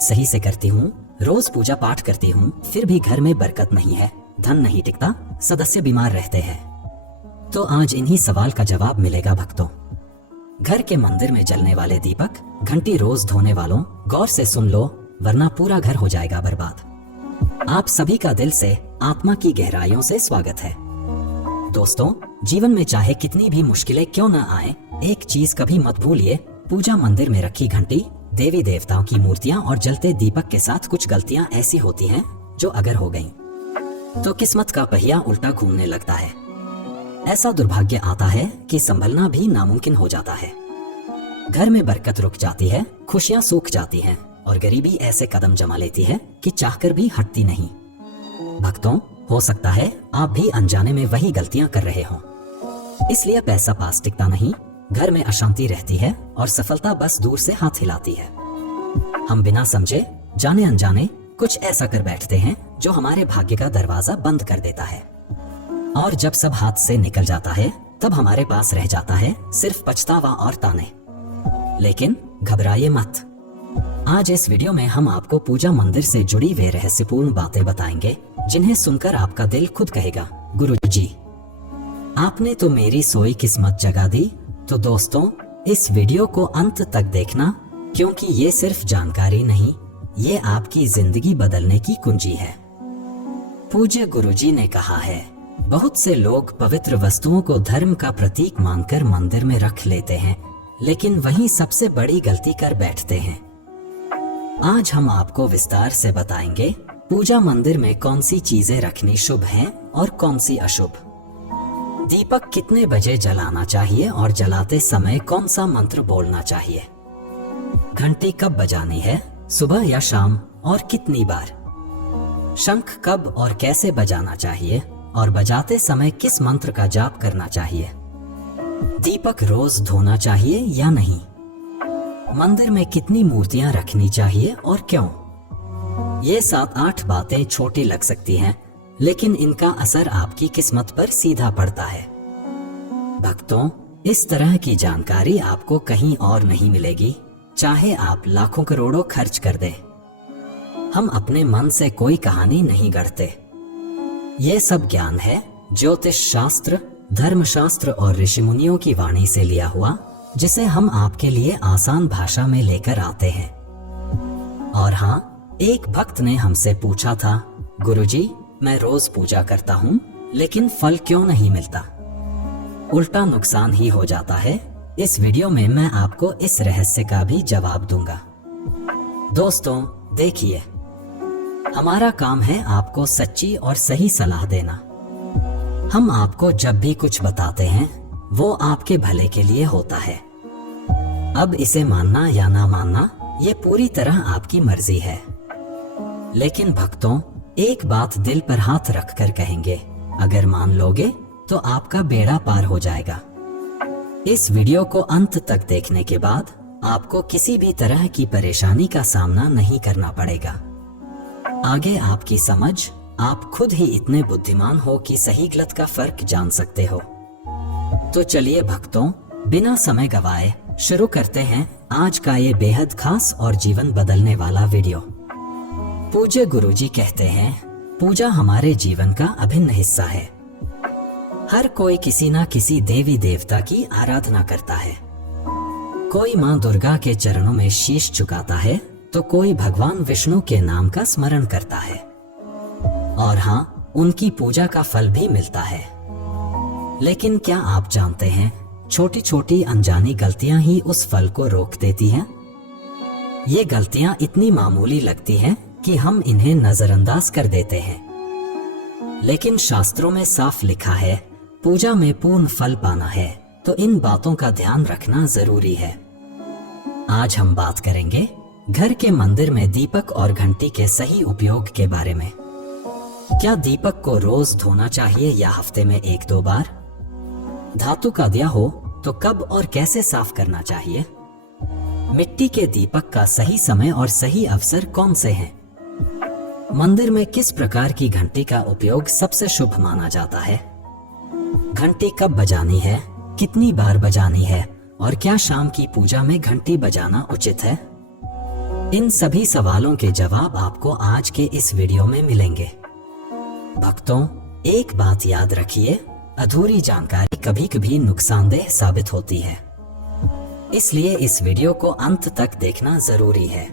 कुछ सही से करती हूँ, रोज पूजा पाठ करती हूँ, फिर भी घर में बरकत नहीं है, धन नहीं टिकता, सदस्य बीमार रहते हैं। तो आज इन्हीं सवाल का जवाब मिलेगा भक्तों। घर के मंदिर में जलने वाले दीपक, घंटी रोज धोने वालों, गौर से सुन लो, वरना पूरा घर हो जाएगा बर्बाद। आप सभी का दिल से, आत्मा की गहराइयों से स्वागत है। दोस्तों, जीवन में चाहे कितनी भी मुश्किलें क्यों न आए, एक चीज कभी मत भूलिए, पूजा मंदिर में रखी घंटी, देवी देवताओं की मूर्तियां और जलते दीपक के साथ कुछ गलतियां ऐसी होती हैं जो अगर हो गईं, तो किस्मत का पहिया उल्टा घूमने लगता है। ऐसा दुर्भाग्य आता है कि संभलना भी नामुमकिन हो जाता है। घर में बरकत रुक जाती है, खुशियां सूख जाती हैं और गरीबी ऐसे कदम जमा लेती है कि चाहकर भी हटती नहीं। भक्तों, हो सकता है आप भी अनजाने में वही गलतियां कर रहे हो, इसलिए पैसा पास टिकता नहीं, घर में अशांति रहती है और सफलता बस दूर से हाथ हिलाती है। हम बिना समझे, जाने अनजाने कुछ ऐसा कर बैठते हैं जो हमारे भाग्य का दरवाजा बंद कर देता है, और जब सब हाथ से निकल जाता है तब हमारे पास रह जाता है सिर्फ पछतावा और ताने। लेकिन घबराइए मत, आज इस वीडियो में हम आपको पूजा मंदिर से जुड़ी वे रहस्यपूर्ण बातें बताएंगे जिन्हें सुनकर आपका दिल खुद कहेगा, गुरुजी, आपने तो मेरी सोई किस्मत जगा दी। तो दोस्तों, इस वीडियो को अंत तक देखना, क्योंकि ये सिर्फ जानकारी नहीं, ये आपकी जिंदगी बदलने की कुंजी है। पूज्य गुरुजी ने कहा है, बहुत से लोग पवित्र वस्तुओं को धर्म का प्रतीक मानकर मंदिर में रख लेते हैं, लेकिन वहीं सबसे बड़ी गलती कर बैठते हैं। आज हम आपको विस्तार से बताएंगे पूजा मंदिर में कौन सी चीजें रखनी शुभ हैं और कौन सी अशुभ। दीपक कितने बजे जलाना चाहिए और जलाते समय कौन सा मंत्र बोलना चाहिए। घंटी कब बजानी है, सुबह या शाम और कितनी बार। शंख कब और कैसे बजाना चाहिए और बजाते समय किस मंत्र का जाप करना चाहिए। दीपक रोज धोना चाहिए या नहीं। मंदिर में कितनी मूर्तियां रखनी चाहिए और क्यों। ये 7-8 बातें छोटी लग सकती हैं, लेकिन इनका असर आपकी किस्मत पर सीधा पड़ता है। भक्तों, इस तरह की जानकारी आपको कहीं और नहीं मिलेगी, चाहे आप लाखों करोड़ों खर्च कर दें। हम अपने मन से कोई कहानी नहीं गढ़ते। ये सब ज्ञान है ज्योतिष शास्त्र, धर्मशास्त्र और ऋषि मुनियों की वाणी से लिया हुआ, जिसे हम आपके लिए आसान भाषा में लेकर आते हैं। और हाँ, एक भक्त ने हमसे पूछा था, गुरुजी, मैं रोज पूजा करता हूँ लेकिन फल क्यों नहीं मिलता। उल्टा नुकसान ही हो जाता है। इस वीडियो में मैं आपको इस रहस्य का भी जवाब दूंगा। दोस्तों देखिए, हमारा काम है आपको सच्ची और सही सलाह देना। हम आपको जब भी कुछ बताते हैं वो आपके भले के लिए होता है। अब इसे मानना या ना मानना ये पूरी तरह आपकी मर्जी है। लेकिन भक्तों, एक बात दिल पर हाथ रख कर कहेंगे, अगर मान लोगे तो आपका बेड़ा पार हो जाएगा। इस वीडियो को अंत तक देखने के बाद आपको किसी भी तरह की परेशानी का सामना नहीं करना पड़ेगा। आगे आपकी समझ, आप खुद ही इतने बुद्धिमान हो कि सही गलत का फर्क जान सकते हो। तो चलिए भक्तों, बिना समय गवाए शुरू करते हैं आज का ये बेहद खास और जीवन बदलने वाला वीडियो। पूज्य गुरुजी कहते हैं, पूजा हमारे जीवन का अभिन्न हिस्सा है। हर कोई किसी ना किसी देवी देवता की आराधना करता है। कोई माँ दुर्गा के चरणों में शीश झुकाता है, तो कोई भगवान विष्णु के नाम का स्मरण करता है। और हाँ, उनकी पूजा का फल भी मिलता है। लेकिन क्या आप जानते हैं, छोटी छोटी अनजानी गलतियां ही उस फल को रोक देती हैं। ये गलतियां इतनी मामूली लगती हैं कि हम इन्हें नजरअंदाज कर देते हैं, लेकिन शास्त्रों में साफ लिखा है, पूजा में पूर्ण फल पाना है तो इन बातों का ध्यान रखना जरूरी है। आज हम बात करेंगे घर के मंदिर में दीपक और घंटी के सही उपयोग के बारे में। क्या दीपक को रोज धोना चाहिए या हफ्ते में 1-2 बार। धातु का दिया हो तो कब और कैसे साफ करना चाहिए। मिट्टी के दीपक का सही समय और सही अवसर कौन से हैं। मंदिर में किस प्रकार की घंटी का उपयोग सबसे शुभ माना जाता है। घंटी कब बजानी है, कितनी बार बजानी है और क्या शाम की पूजा में घंटी बजाना उचित है। इन सभी सवालों के जवाब आपको आज के इस वीडियो में मिलेंगे। भक्तों, एक बात याद रखिए, अधूरी जानकारी कभी कभी नुकसानदेह साबित होती है, इसलिए इस वीडियो को अंत तक देखना जरूरी है।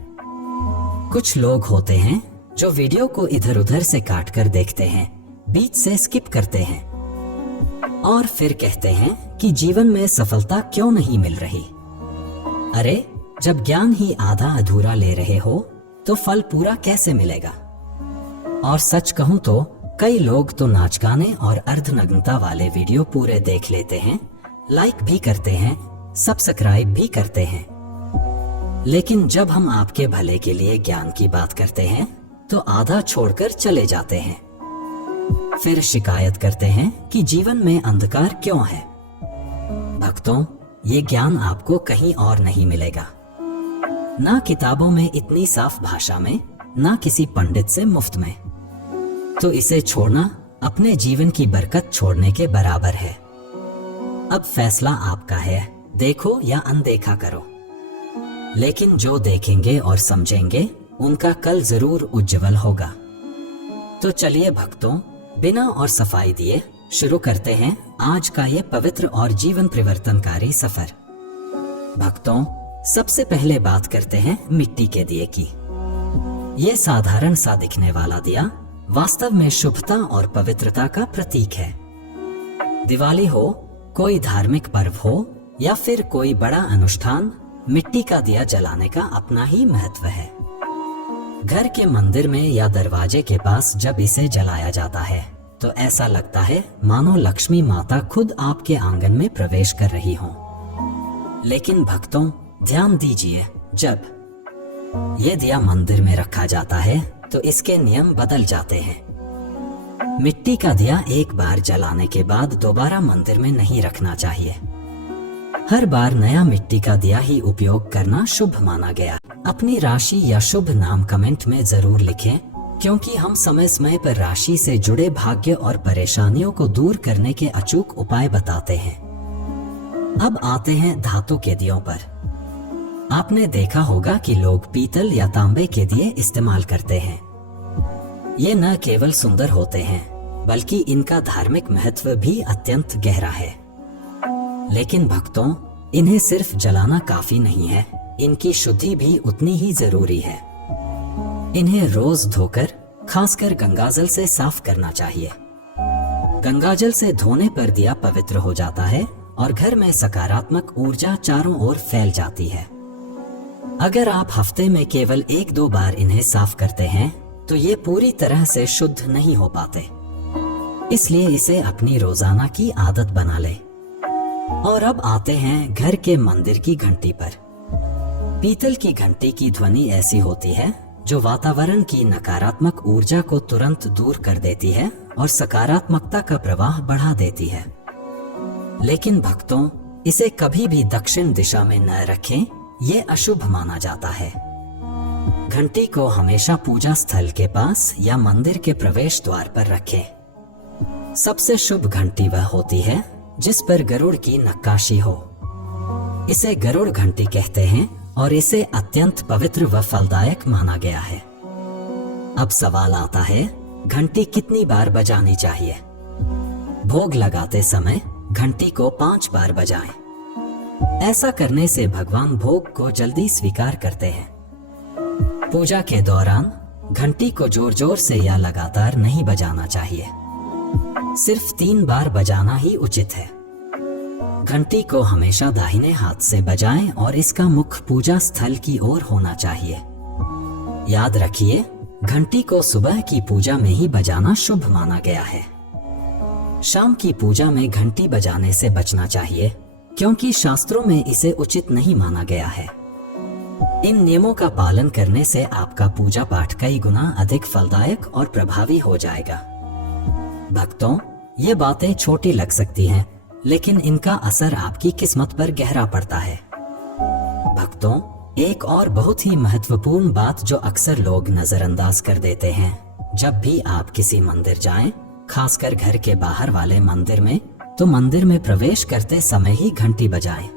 कुछ लोग होते हैं जो वीडियो को इधर उधर से काट कर देखते हैं, बीच से स्किप करते हैं और फिर कहते हैं कि जीवन में सफलता क्यों नहीं मिल रही। अरे, जब ज्ञान ही आधा अधूरा ले रहे हो तो फल पूरा कैसे मिलेगा। और सच कहूं तो कई लोग तो नाच गाने और अर्धनग्नता वाले वीडियो पूरे देख लेते हैं, लाइक भी करते हैं, सब्सक्राइब भी करते हैं, लेकिन जब हम आपके भले के लिए ज्ञान की बात करते हैं तो आधा छोड़कर चले जाते हैं। फिर शिकायत करते हैं कि जीवन में अंधकार क्यों है। भक्तों, ये ज्ञान आपको कहीं और नहीं मिलेगा, ना किताबों में इतनी साफ भाषा में, ना किसी पंडित से मुफ्त में। तो इसे छोड़ना अपने जीवन की बरकत छोड़ने के बराबर है। अब फैसला आपका है, देखो या अनदेखा करो, लेकिन जो देखेंगे और समझेंगे उनका कल जरूर उज्जवल होगा। तो चलिए भक्तों, बिना और सफाई दिए शुरू करते हैं आज का ये पवित्र और जीवन परिवर्तनकारी सफर। भक्तों, सबसे पहले बात करते हैं मिट्टी के दिए की। ये साधारण सा दिखने वाला दिया वास्तव में शुभता और पवित्रता का प्रतीक है। दिवाली हो, कोई धार्मिक पर्व हो या फिर कोई बड़ा अनुष्ठान, मिट्टी का दिया जलाने का अपना ही महत्व है। घर के मंदिर में या दरवाजे के पास जब इसे जलाया जाता है तो ऐसा लगता है मानो लक्ष्मी माता खुद आपके आंगन में प्रवेश कर रही हो। लेकिन भक्तों, ध्यान दीजिए, जब ये दिया मंदिर में रखा जाता है तो इसके नियम बदल जाते हैं। मिट्टी का दिया एक बार जलाने के बाद दोबारा मंदिर में नहीं रखना चाहिए। हर बार नया मिट्टी का दिया ही उपयोग करना शुभ माना गया। अपनी राशि या शुभ नाम कमेंट में जरूर लिखें, क्योंकि हम समय समय पर राशि से जुड़े भाग्य और परेशानियों को दूर करने के अचूक उपाय बताते हैं। अब आते हैं धातु के दियों पर। आपने देखा होगा कि लोग पीतल या तांबे के दिए इस्तेमाल करते हैं। ये न केवल सुंदर होते हैं, बल्कि इनका धार्मिक महत्व भी अत्यंत गहरा है। लेकिन भक्तों, इन्हें सिर्फ जलाना काफी नहीं है, इनकी शुद्धि भी उतनी ही जरूरी है। इन्हें रोज धोकर, खासकर गंगाजल से साफ करना चाहिए। गंगाजल से धोने पर दिया पवित्र हो जाता है और घर में सकारात्मक ऊर्जा चारों ओर फैल जाती है। अगर आप हफ्ते में केवल 1-2 बार इन्हें साफ करते हैं तो ये पूरी तरह से शुद्ध नहीं हो पाते, इसलिए इसे अपनी रोजाना की आदत बना ले। और अब आते हैं घर के मंदिर की घंटी पर। पीतल की घंटी की ध्वनि ऐसी होती है जो वातावरण की नकारात्मक ऊर्जा को तुरंत दूर कर देती है और सकारात्मकता का प्रवाह बढ़ा देती है। लेकिन भक्तों, इसे कभी भी दक्षिण दिशा में न रखें, ये अशुभ माना जाता है। घंटी को हमेशा पूजा स्थल के पास या मंदिर के प्रवेश द्वार पर रखें। सबसे शुभ घंटी वह होती है जिस पर गरुड़ की नक्काशी हो। इसे गरुड़ घंटी कहते हैं और इसे अत्यंत पवित्र व फलदायक माना गया है। अब सवाल आता है, घंटी कितनी बार बजानी चाहिए? भोग लगाते समय घंटी को 5 बार बजाएं। ऐसा करने से भगवान भोग को जल्दी स्वीकार करते हैं। पूजा के दौरान घंटी को जोर जोर से या लगातार नहीं बजाना चाहिए, सिर्फ 3 बार बजाना ही उचित है। घंटी को हमेशा दाहिने हाथ से बजाएं और इसका मुख पूजा स्थल की ओर होना चाहिए। याद रखिए, घंटी को सुबह की पूजा में ही बजाना शुभ माना गया है। शाम की पूजा में घंटी बजाने से बचना चाहिए, क्योंकि शास्त्रों में इसे उचित नहीं माना गया है। इन नियमों का पालन करने से आपका पूजा पाठ कई गुना अधिक फलदायक और प्रभावी हो जाएगा। भक्तों, ये बातें छोटी लग सकती हैं, लेकिन इनका असर आपकी किस्मत पर गहरा पड़ता है। भक्तों, एक और बहुत ही महत्वपूर्ण बात जो अक्सर लोग नजरअंदाज कर देते हैं, जब भी आप किसी मंदिर जाएं, खासकर घर के बाहर वाले मंदिर में, तो मंदिर में प्रवेश करते समय ही घंटी बजाएं।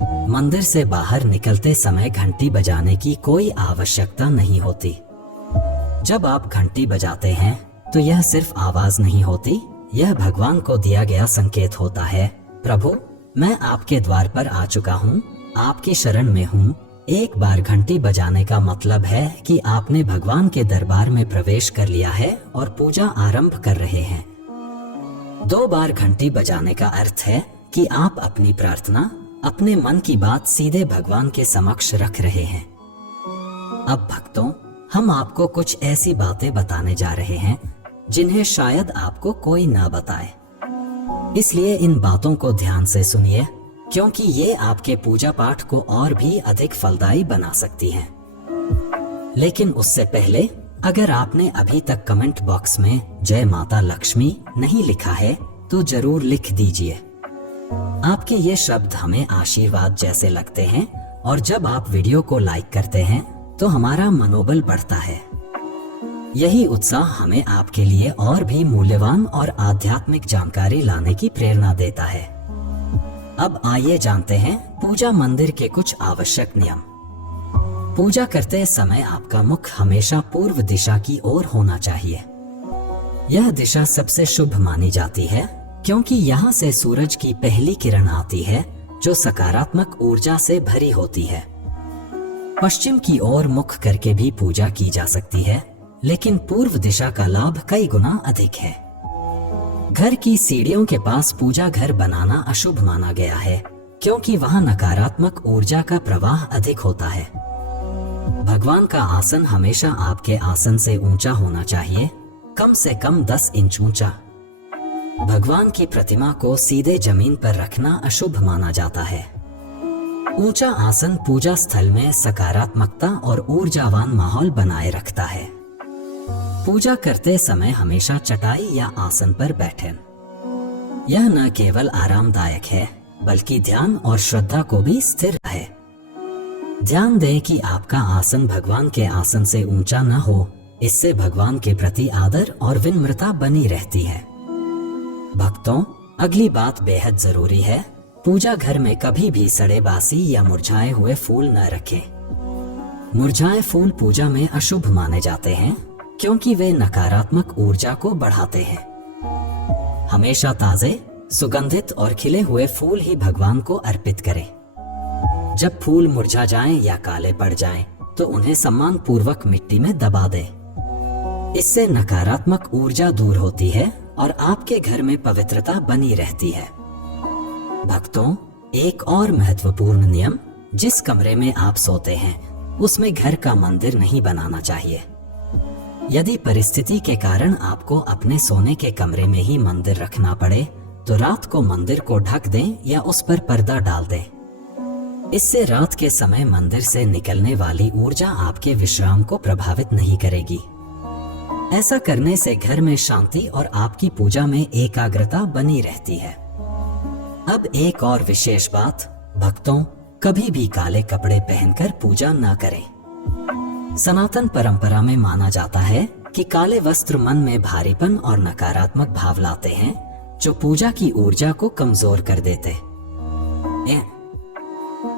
मंदिर से बाहर निकलते समय घंटी बजाने की कोई आवश्यकता नहीं होती। जब आप घंटी बजाते हैं तो यह सिर्फ आवाज नहीं होती, यह भगवान को दिया गया संकेत होता है, प्रभु मैं आपके द्वार पर आ चुका हूँ, आपकी शरण में हूँ। एक बार घंटी बजाने का मतलब है कि आपने भगवान के दरबार में प्रवेश कर लिया है और पूजा आरंभ कर रहे हैं। 2 बार घंटी बजाने का अर्थ है कि आप अपनी प्रार्थना, अपने मन की बात सीधे भगवान के समक्ष रख रहे हैं। अब भक्तों, हम आपको कुछ ऐसी बातें बताने जा रहे हैं जिन्हें शायद आपको कोई ना बताए, इसलिए इन बातों को ध्यान से सुनिए, क्योंकि ये आपके पूजा पाठ को और भी अधिक फलदायी बना सकती हैं। लेकिन उससे पहले, अगर आपने अभी तक कमेंट बॉक्स में जय माता लक्ष्मी नहीं लिखा है तो जरूर लिख दीजिए। आपके ये शब्द हमें आशीर्वाद जैसे लगते हैं और जब आप वीडियो को लाइक करते हैं तो हमारा मनोबल बढ़ता है। यही उत्साह हमें आपके लिए और भी मूल्यवान और आध्यात्मिक जानकारी लाने की प्रेरणा देता है। अब आइए जानते हैं पूजा मंदिर के कुछ आवश्यक नियम। पूजा करते समय आपका मुख हमेशा पूर्व दिशा की ओर होना चाहिए। यह दिशा सबसे शुभ मानी जाती है क्योंकि यहाँ से सूरज की पहली किरण आती है जो सकारात्मक ऊर्जा से भरी होती है। पश्चिम की ओर मुख करके भी पूजा की जा सकती है, लेकिन पूर्व दिशा का लाभ कई गुना अधिक है। घर की सीढ़ियों के पास पूजा घर बनाना अशुभ माना गया है क्योंकि वहां नकारात्मक ऊर्जा का प्रवाह अधिक होता है। भगवान का आसन हमेशा आपके आसन से ऊंचा होना चाहिए, कम से कम 10 इंच ऊंचा। भगवान की प्रतिमा को सीधे जमीन पर रखना अशुभ माना जाता है। ऊंचा आसन पूजा स्थल में सकारात्मकता और ऊर्जावान माहौल बनाए रखता है। पूजा करते समय हमेशा चटाई या आसन पर बैठें। यह न केवल आरामदायक है बल्कि ध्यान और श्रद्धा को भी स्थिर है। ध्यान दें कि आपका आसन भगवान के आसन से ऊंचा न हो, इससे भगवान के प्रति आदर और विनम्रता बनी रहती है। भक्तों, अगली बात बेहद जरूरी है, पूजा घर में कभी भी सड़े बासी या मुरझाए हुए फूल न रखें। मुरझाए फूल पूजा में अशुभ माने जाते हैं क्योंकि वे नकारात्मक ऊर्जा को बढ़ाते हैं। हमेशा ताजे, सुगंधित और खिले हुए फूल ही भगवान को अर्पित करें। जब फूल मुरझा जाएं या काले पड़ जाएं, तो उन्हें सम्मान पूर्वक मिट्टी में दबा दें। इससे नकारात्मक ऊर्जा दूर होती है और आपके घर में पवित्रता बनी रहती है। भक्तों, एक और महत्वपूर्ण नियम, जिस कमरे में आप सोते हैं उसमें घर का मंदिर नहीं बनाना चाहिए। यदि परिस्थिति के कारण आपको अपने सोने के कमरे में ही मंदिर रखना पड़े तो रात को मंदिर को ढक दें या उस पर पर्दा डाल दें। इससे रात के समय मंदिर से निकलने वाली ऊर्जा आपके विश्राम को प्रभावित नहीं करेगी। ऐसा करने से घर में शांति और आपकी पूजा में एकाग्रता बनी रहती है। अब एक और विशेष बात, भक्तों, कभी भी काले कपड़े पहनकर पूजा न करें। सनातन परंपरा में माना जाता है कि काले वस्त्र मन में भारीपन और नकारात्मक भाव लाते हैं जो पूजा की ऊर्जा को कमजोर कर देते हैं।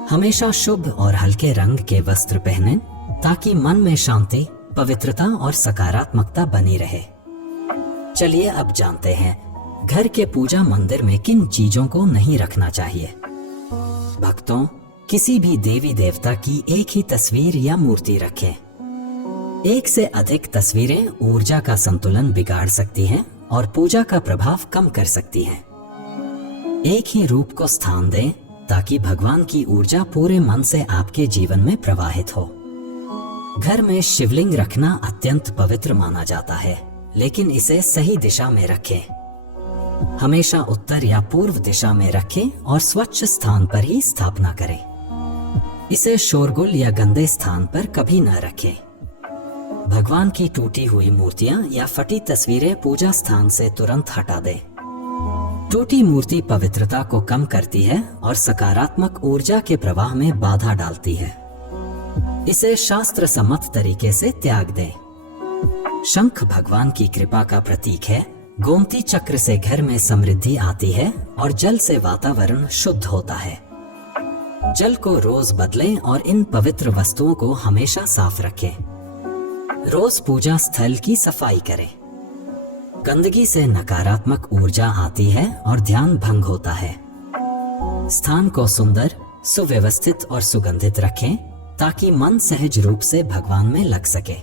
हमेशा शुभ और हल्के रंग के वस्त्र पहनें ताकि मन में शांति, पवित्रता और सकारात्मकता बनी रहे। चलिए अब जानते हैं घर के पूजा मंदिर में किन चीजों को नहीं रखना चाहिए। भक्तों, किसी भी देवी देवता की एक ही तस्वीर या मूर्ति रखें। एक से अधिक तस्वीरें ऊर्जा का संतुलन बिगाड़ सकती हैं और पूजा का प्रभाव कम कर सकती हैं। एक ही रूप को स्थान दें ताकि भगवान की ऊर्जा पूरे मन से आपके जीवन में प्रवाहित हो। घर में शिवलिंग रखना अत्यंत पवित्र माना जाता है, लेकिन इसे सही दिशा में रखें। हमेशा उत्तर या पूर्व दिशा में रखें और स्वच्छ स्थान पर ही स्थापना करें। इसे शोरगुल या गंदे स्थान पर कभी न रखें। भगवान की टूटी हुई मूर्तियां या फटी तस्वीरें पूजा स्थान से तुरंत हटा दें। टूटी मूर्ति पवित्रता को कम करती है और सकारात्मक ऊर्जा के प्रवाह में बाधा डालती है। इसे शास्त्र सम्मत तरीके से त्याग दें। शंख भगवान की कृपा का प्रतीक है। गोमती चक्र से घर में समृद्धि आती है और जल से वातावरण शुद्ध होता है। जल को रोज बदलें और इन पवित्र वस्तुओं को हमेशा साफ रखें। रोज पूजा स्थल की सफाई करें। गंदगी से नकारात्मक ऊर्जा आती है और ध्यान भंग होता है। स्थान को सुंदर, सुव्यवस्थित और सुगंधित रखें ताकि मन सहज रूप से भगवान में लग सके।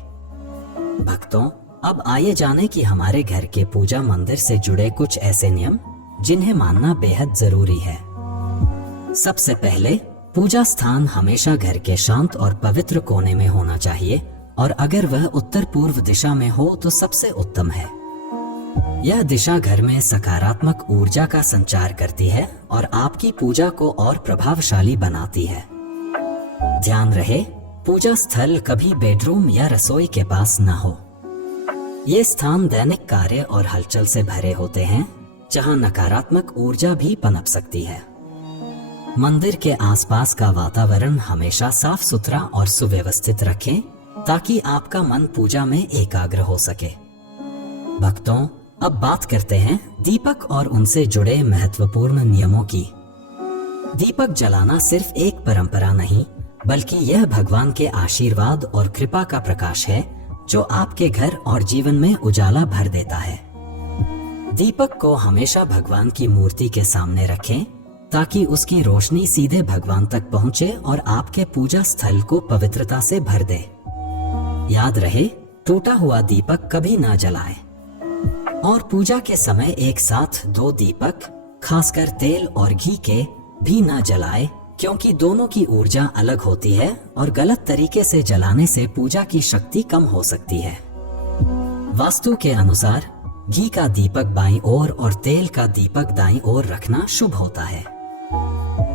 भक्तों, अब आइए जाने कि हमारे घर के पूजा मंदिर से जुड़े कुछ ऐसे नियम जिन्हें मानना बेहद जरूरी है। सबसे पहले, पूजा स्थान हमेशा घर के शांत और पवित्र कोने में होना चाहिए और अगर वह उत्तर पूर्व दिशा में हो तो सबसे उत्तम है। यह दिशा घर में सकारात्मक ऊर्जा का संचार करती है और आपकी पूजा को और प्रभावशाली बनाती है। ध्यान रहे, पूजा स्थल कभी बेडरूम या रसोई के पास न हो। ये स्थान दैनिक कार्य और हलचल से भरे होते हैं, जहां नकारात्मक ऊर्जा भी पनप सकती है। मंदिर के आसपास का वातावरण हमेशा साफ सुथरा और सुव्यवस्थित रखें ताकि आपका मन पूजा में एकाग्र हो सके। भक्तों, अब बात करते हैं दीपक और उनसे जुड़े महत्वपूर्ण नियमों की। दीपक जलाना सिर्फ एक परंपरा नहीं, बल्कि यह भगवान के आशीर्वाद और कृपा का प्रकाश है जो आपके घर और जीवन में उजाला भर देता है। दीपक को हमेशा भगवान की मूर्ति के सामने रखें ताकि उसकी रोशनी सीधे भगवान तक पहुंचे और आपके पूजा स्थल को पवित्रता से भर दे। याद रहे, टूटा हुआ दीपक कभी ना जलाए और पूजा के समय एक साथ 2 दीपक, खासकर तेल और घी के, भी ना जलाए, क्योंकि दोनों की ऊर्जा अलग होती है और गलत तरीके से जलाने से पूजा की शक्ति कम हो सकती है। वास्तु के अनुसार घी का दीपक बाईं ओर और तेल का दीपक दाईं ओर रखना शुभ होता है।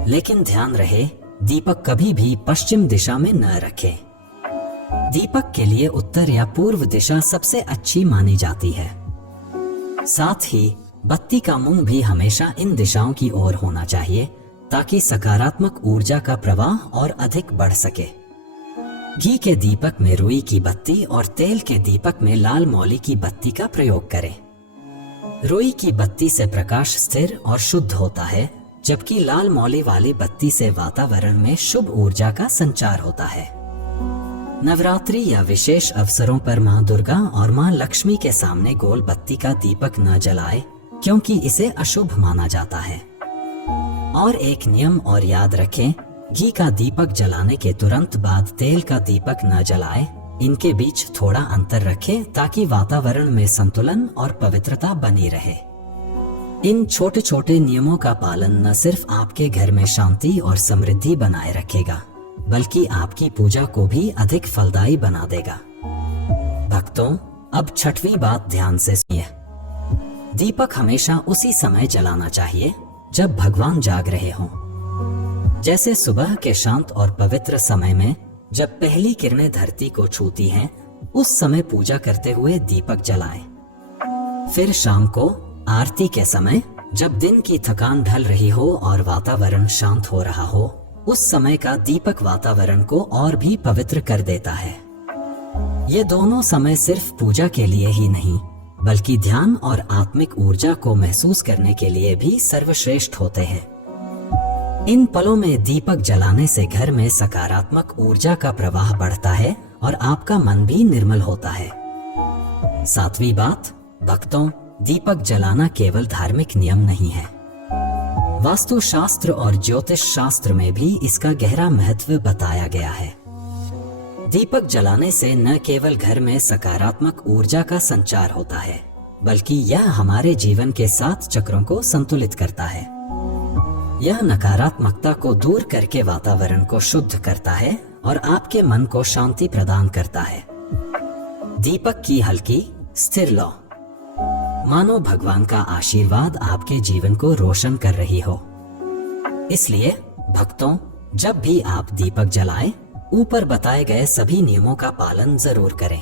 लेकिन ध्यान रहे, दीपक कभी भी पश्चिम दिशा में न रखें। दीपक के लिए उत्तर या पूर्व दिशा सबसे अच्छी मानी जाती है। साथ ही बत्ती का मुंह भी हमेशा इन दिशाओं की ओर होना चाहिए ताकि सकारात्मक ऊर्जा का प्रवाह और अधिक बढ़ सके। घी के दीपक में रुई की बत्ती और तेल के दीपक में लाल मौली की बत्ती का प्रयोग करें। रुई की बत्ती से प्रकाश स्थिर और शुद्ध होता है, जबकि लाल मौली वाली बत्ती से वातावरण में शुभ ऊर्जा का संचार होता है। नवरात्रि या विशेष अवसरों पर मां दुर्गा और मां लक्ष्मी के सामने गोल बत्ती का दीपक न जलाए, क्योंकि इसे अशुभ माना जाता है। और एक नियम और याद रखें, घी का दीपक जलाने के तुरंत बाद तेल का दीपक न जलाए। इनके बीच थोड़ा अंतर रखें ताकि वातावरण में संतुलन और पवित्रता बनी रहे। इन छोटे छोटे नियमों का पालन न सिर्फ आपके घर में शांति और समृद्धि बनाए रखेगा, बल्कि आपकी पूजा को भी अधिक फलदायी बना देगा। भक्तों, अब छठवीं बात ध्यान से सुनिए। दीपक हमेशा उसी समय जलाना चाहिए जब भगवान जाग रहे हों, जैसे सुबह के शांत और पवित्र समय में जब पहली किरणें धरती को छूती हैं, उस समय पूजा करते हुए दीपक जलाएं। फिर शाम को आरती के समय जब दिन की थकान ढल रही हो और वातावरण शांत हो रहा हो, उस समय का दीपक वातावरण को और भी पवित्र कर देता है। ये दोनों समय सिर्फ पूजा के लिए ही नहीं, बल्कि ध्यान और आत्मिक ऊर्जा को महसूस करने के लिए भी सर्वश्रेष्ठ होते हैं। इन पलों में दीपक जलाने से घर में सकारात्मक ऊर्जा का प्रवाह बढ़ता है और आपका मन भी निर्मल होता है। 7वीं बात, भक्तों, दीपक जलाना केवल धार्मिक नियम नहीं है। वास्तु शास्त्र और ज्योतिष शास्त्र में भी इसका गहरा महत्व बताया गया है। दीपक जलाने से न केवल घर में सकारात्मक ऊर्जा का संचार होता है, बल्कि यह हमारे जीवन के 7 चक्रों को संतुलित करता है। यह नकारात्मकता को दूर करके वातावरण को शुद्ध करता है और आपके मन को शांति प्रदान करता है। दीपक की हल्की स्थिर लौ, मानो भगवान का आशीर्वाद आपके जीवन को रोशन कर रही हो। इसलिए भक्तों, जब भी आप दीपक जलाएं, ऊपर बताए गए सभी नियमों का पालन जरूर करें।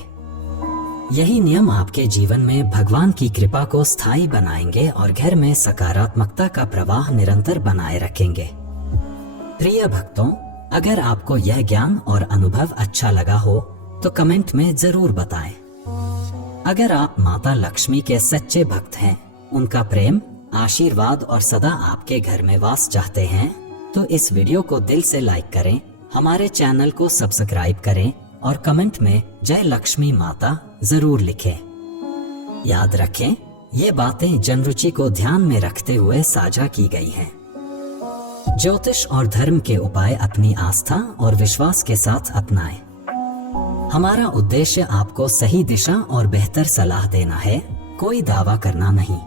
यही नियम आपके जीवन में भगवान की कृपा को स्थायी बनाएंगे और घर में सकारात्मकता का प्रवाह निरंतर बनाए रखेंगे। प्रिय भक्तों, अगर आपको यह ज्ञान और अनुभव अच्छा लगा हो तो कमेंट में जरूर बताएं। अगर आप माता लक्ष्मी के सच्चे भक्त हैं, उनका प्रेम, आशीर्वाद और सदा आपके घर में वास चाहते हैं, तो इस वीडियो को दिल से लाइक करें, हमारे चैनल को सब्सक्राइब करें और कमेंट में जय लक्ष्मी माता जरूर लिखें। याद रखें, ये बातें जनरुचि को ध्यान में रखते हुए साझा की गई हैं। ज्योतिष और धर्म के उपाय अपनी आस्था और विश्वास के साथ अपनाएं। हमारा उद्देश्य आपको सही दिशा और बेहतर सलाह देना है, कोई दावा करना नहीं।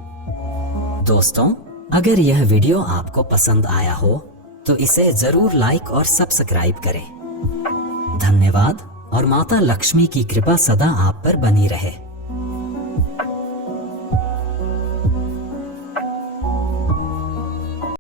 दोस्तों, अगर यह वीडियो आपको पसंद आया हो तो इसे जरूर लाइक और सब्सक्राइब करें। धन्यवाद और माता लक्ष्मी की कृपा सदा आप पर बनी रहे।